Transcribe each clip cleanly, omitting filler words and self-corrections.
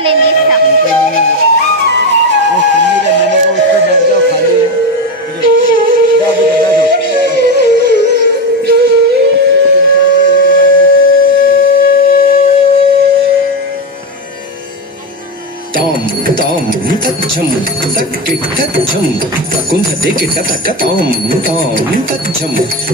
नहीं था। ताम ताम तच्छम तक्किटच्छम तकुंधते किटतक ताम ताम तच्छम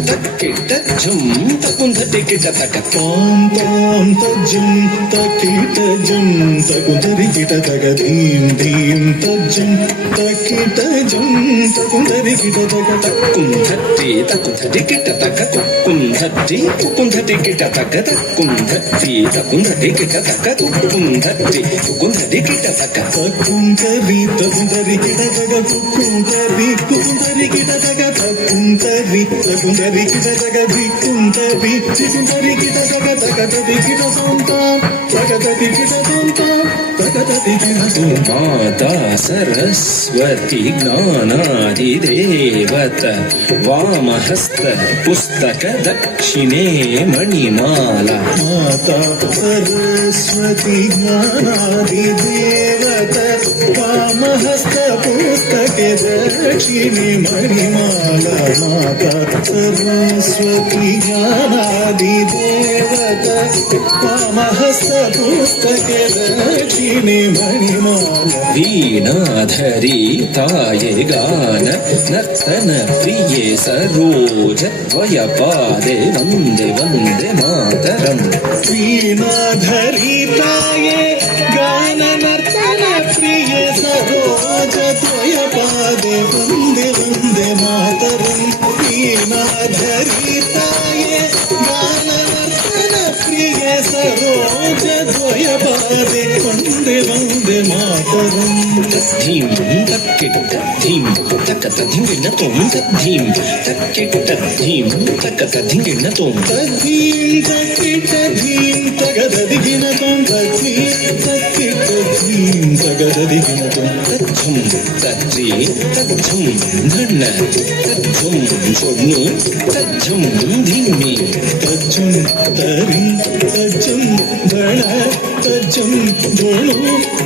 तक्किटच्छम तकुंधते किटतक ताम ताम तज्जम तक्किटजम तकुंधरि किटतक धीम धीम तज्जम तक्किटजम तकुंधरि किटतक तकुंधते तकुंधते किटतक तकुंधते तकुंधते किटतक तकुंधते तकुंधते किटतक तकुंधते तकुंधते किटतक तकुंधरि तकुंधरि किटतक तकुंधरि कुंधरि किटतक तकुंधरि तकुंधरि किटतक धिकुंधरि धिकुंधरि किटतक तकतति किटसंता तकतति किटसंता तकतति किटसंता माता सरस्वती ज्ञानादिदेवत वामहस्त पुस्तक दक्षिणे मणिमाला माता सरस्वती ज्ञानादिदेवत वामहस्त पुस्तके दक्षिणे मणिमाला माता सरस्वती ज्ञानादिदेवत वामहस्त पुस्तके दक्षिणे मणिमाला वीणाधरी ताये गान नर्तन प्रिये सरोज द्वयपादे वन्दे वन्दे मातरम् वीणाधरिताये गान नर्तन प्रिय सरोज द्वयपादे वन्दे वन्दे मातरम् वीणाधरिताये गान नर्तन प्रिय सरोज द्वयपादे वन्दे वन्दे मातरम् धीं तक्किट धीं तकत धिंगिण तों तद्धीं तक्किट धीं तकत धिंगिण तों तद्धीं तक्किट धीं तगद दिगिण तों तद्धीं तक्किट धीं तगद दिगिण तों तच्छं तज्जे तच्छं धन्न तच्छं सोनु तच्छं धीमि तज्जं तरि तज्जं धण तज्जं धोणु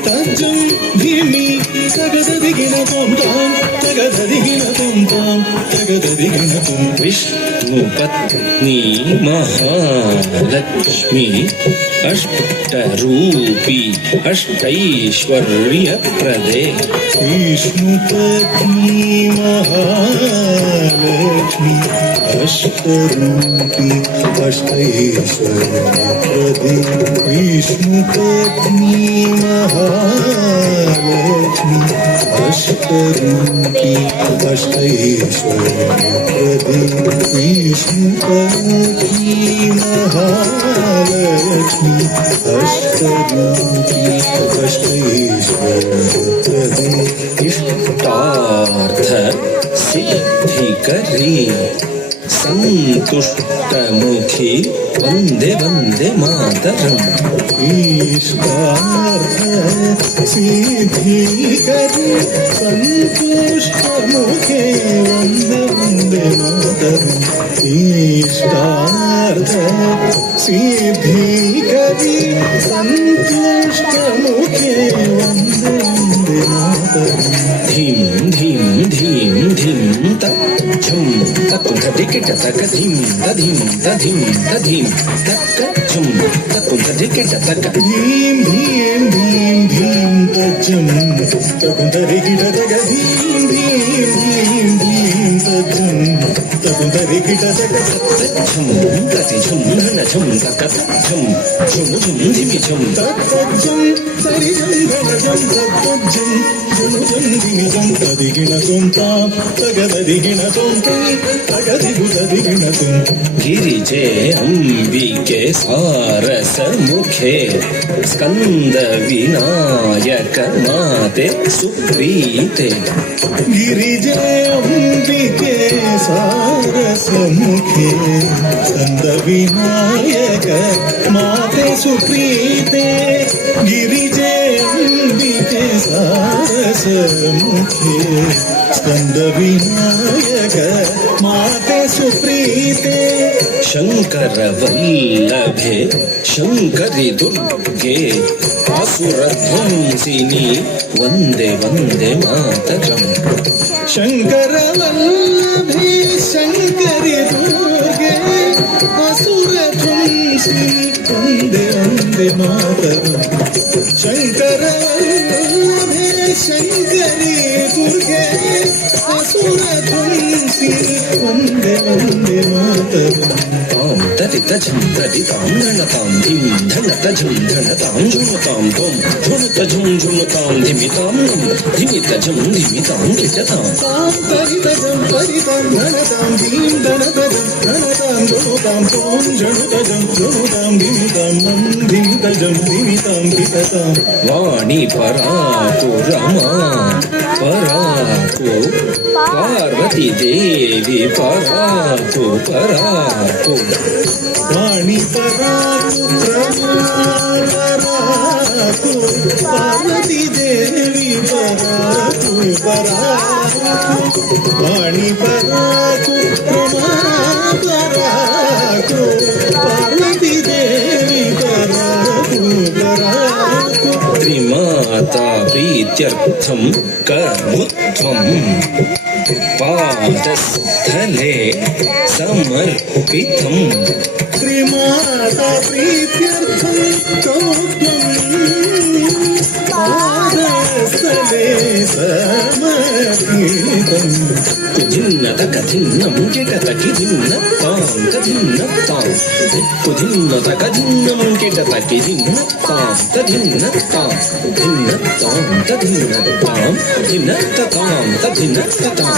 तज्जं धीमि तगद दिगिण तों तां तगद दिगिण तों तां तगद दिगिण तों विष्णुपत्नी महालक्ष्मी अष्टरूपी अष्टैश्वर्यप्रदे विष्णुपत्नी महालक्ष्मी अष्टरूपी अष्टैश्वर्यप्रदे विष्णुपत्नी महालक्ष्मी अष्टरूपी अष्टैश्वर्यप्रदे विष्णुपत्नी महालक्ष्मी अष्टरूपी अष्टैश्वर्यप्रदे इष्टार्थ सिद्धिकरी संतुष्टमुखी वन्दे वन्दे मातरम् इष्टार्थ सिद्धिकरी संतुष्टमुखे वन्दे वन्दे मातरम् इष्टार्थ सिद्धिकरी संतुष्टमुखे वन्दे वन्दे मातरम् धीं धीं धीं धीं तच्छं तकुंधटिकिट तक धीं तधीं तधीं तधीं तक्कच्छं तकुंधटिकिट तक धीं धीं धीं धीं तज्जं तकुंधरिकिट तक धीं धीं धीं धीं तज्जं तकुंधरिकिट तक तच्छं ततिझं धनझं तकच्छं झुं झुं धिमिझं तज्जं सरिजं धनजं तज्जं झुं धिमिझं तदिगिण तुं तां तगददिगिण तुं तां तगदिगुददिगिण तुं गिरिजे अंबिके सारस मुखे स्कंद विनायक माते सुप्रीते गिरिजे अंबिके सारस मुखे स्कंद विनायक माते सुप्रीते गिरिजे अंबिके सारस मुखे स्कंद विनायक माते सुप्रीते शंकर वल्लभे शंकरि दुर्गे ಆಸುರಧ್ವಂಸಿನಿ ವಂದೇ ವಂದೇ ಮಾತರಂ. ಶಂಕರವಲ್ಲಭಿ ಶಂಕರಿ ದುರ್ಗೆ ಅಸುರ ಧ್ವಂಸಿನಿ ವಂದೇ ವಂದೇ ಮಾತರಂ. ಶಂಕರವಲ್ಲಭಿ ಶಂಕರಿ ದುರ್ಗೆ ಅಸುರ ಧ್ವಂಸಿನಿ ವಂದೇ ವಂದೇ ಮಾತರಂ. ತಾಂ ತರಿತಜಂ ತರಿತಾಂ ಧಣತಾಂ ಧಿಂ ಧಣತಜಂ ಧಣತಾಂ ಝುಮತಾಂ ತ್ವಂ ಝುಮತಜಂ ಝುಮತಾಂ ಧಿಮಿತಾಂ ನಂ ಧಿಮಿತಜಂ ಧಿಮಿತಾಂ ಕಿಟತಾಂ. ತಾಂ ತರಿತಜಂ ತರಿತಾಂ ಧಣತಾಂ ಧೀಂ ಧಣತಜಂ ಧಣತಾಂ ಝುಮತಾಂ ತ್ವಂ ಝಣುತಜಂ ಝುಮತಾಂ ಧಿಮಿತಾಂ ನಂ ಧಿಮಿತಜಂ ಧಿಮಿತಾಂ ಕಿಟತಾಂ. ವಾಣಿ ಪರಾಕು ರಮಾ ಪರಾಕು ಪಾರ್ವತಿ ದೇವಿ ಪರಾಕು ಪರಾಕು. ವಾಣಿ ಪರಾಕು ಪರಾಕು ಪಾರ್ವತಿ ದೇವಿ ಪರಾಕು ಪರಾಕು. ವಾಣಿ ಪರಾಕು ಪರಾಕು ಪಾರ್ವತಿ ದೇವಿ ಪರಾಕು ಪರಾಕು. ತ್ರಿಮಾತಾ ಪ್ರೀತ್ಯರ್ಥಂ ಕರ್ಮುತ್ವಂ ಪಾದಸ್ಥಲೆ ಸಮರ್ಪಿತಂ. ಶ್ರೀಮಾತಾ ಪ್ರೀತ್ಯರ್ಥಂ ಕಮೋತ್ವಂ ಪಾದಸ್ಥಲೆ ಸಮರ್ಪಿತಂ. ಕುಧಿನ್ನತ ಕಥಿನ್ನಂ ಕಿಟತ ಕಿಧಿನ್ನ ತಾಂ ಕಥಿನ್ನ ತಾಂ. ಕುಧಿನ್ನತ ಕಥಿನ್ನಂ ಕಿಟತ ಕಿಧಿನ್ನ ತಾಂ ಕಥಿನ್ನ ತಾಂ. ಭಿನ್ನ ತಾಂ ಕಥಿನ್ನ ತಾಂ ಭಿನ್ನ ತಾಂ ಕಥಿನ್ನ ತಾಂ.